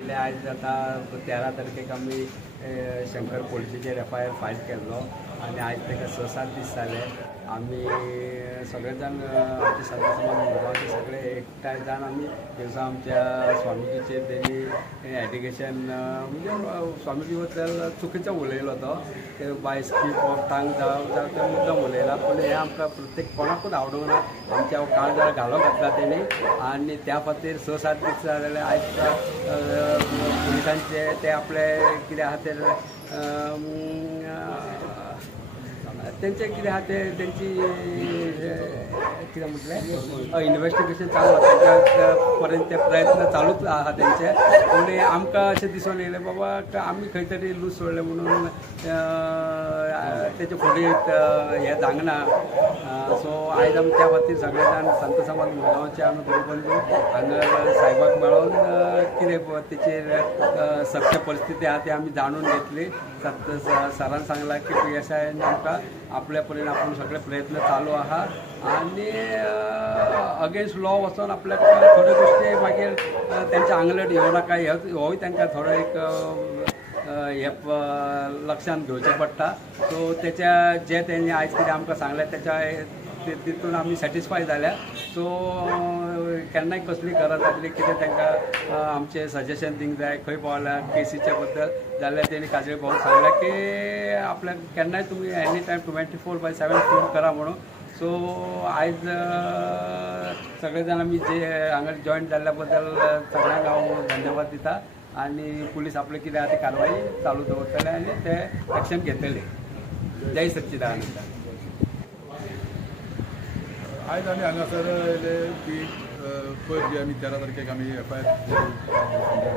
आज आता 13 तारखेक आम्ही शंकर पोलिसाचेर FIR फायल केल्लो आणि आज ताका 6-7 दीस जाले। आम्ही सगळेजण आमचे संत समाज मुरगांवचे सगळे एकठांय जावन आम्ही दिवसा आमच्या स्वामीजीचेर तेणी एडिकेशन म्हणजे स्वामीजी बद्दल चुकीचं उलयलो तो बाय स्कीप ऑफ टांग जावं ते मुद्दम उलयला, पूण हे आमकां प्रत्येक कोणाकूच आवडूंक ना। आमच्या काळजाला घालो घातला तेणी आणि त्या खातीर 6-7 दीस जाले। आयज पुलिसांचे ते आपले कितें आहा ते तेंचे कितें आहा ते तेंची कितें म्हटलें इन्वेस्टिगेशन चालू आसा, तेच्या पर्यंत ते प्रयत्न चालूच आहा तेंचे। पूण आमकां अशें दिसून येयलें बाबा आमी खंय तरी लूज सोडलें म्हणून तेचे फुडें हें जावंक सो आयज आमी त्या खातीर सगळे जाण संत समाज मुरगांवचे आमी गुरुबंधू हांगा सायबाक मेळोन कितें तेचेर सत्य परिस्थिती आहा ती आमी जाणून घेतली। सरान सांगला की PSIन आमकां आपल्या परीन आपूण सगळे प्रयत्न चालू आहा आणि अगेन्स्ट लॉ वचून आपल्याक थोड्यो गोश्टी मागीर तेंच्या आंगलट येवं नाका होय तांकां थोडो एक हे लक्षांत घेवचें पडटा। सो तेच्या जे तेणी आयज कितें आमकां सांगलें तेच्या तितून आमी सॅटिस्फाय जाल्या। सो केन्नाय कसली गरज आसली कितें तांकां आमचें सजेशन दिवंक जाय खंय पावल्या केसीच्या बद्दल जाल्यार तेणी काजळे भाऊ सांगलें की आपल्याक केन्नाय तुमी एनी टायम 24/7 फोन करा म्हणून। सो आयज सगळे जाण आमी जे हांगा जॉयन जाल्ल्या बद्दल सगळ्यांक हांव धन्यवाद दिता आणि पुलीस आपले कितें आहा ती कारवाई चालू दवरतले आनी ते एक्शन घेतले। जय सच्चिदानंद। आयज आमी हांगासर येयले की पयर जी आमी 13 तारखेक आमी FIR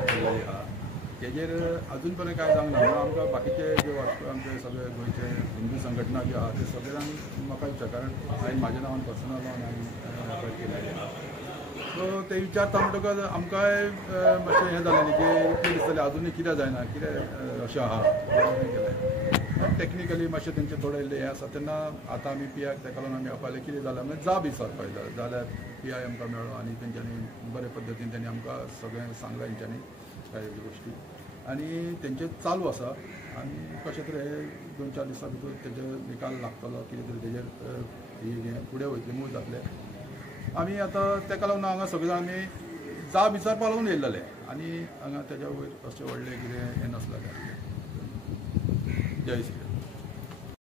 केल्ली आहा तेजेर अजून पर्यंत कांय जावंक ना। म्हणून आमकां बाकीचे जे आमचे सगळे गोंयचे हिंदू संघटना जे आहा ते सगळे जाण म्हाका विचार, कारण हांवें म्हाज्या नांवान पर्सनल नांवान हांवें FIR केलेली आहा। सो ते विचारता म्हणटकच आमकांय मातशें हें जालें न्ही की इतलें दिसतालें अजुनूय कितें जायना कितें अशें आहा केलें। टॅक्निकली मातशें तेंचे थोडें हें आसा तेन्ना आतां आमी PIक तेका लागून आमी आपयलें कितें जाल्यार म्हणजे जाप विचारपाक जाल्यार PI आमकां मेळ्ळो आनी तेंच्यांनी बरे पद्दतीन तेणी आमकां सगळ्यांक सांगलां तेंच्यांनी कांय गोश्टी आनी तेंचे चालू आसा आनी कशें तरी हे 2-4 दिसां भितर तेजे निकाल लागतलो कितें तरी तेजेर फुडें वयतलें मूळ जातलें। आमी आतां तेका लागून हांगा सगळे जाण आमी जाप विचारपाक लागून येयल्ले आनी हांगा तेज्या वयर अशें व्हडलें कितें हें नासलें। जय श्री राम।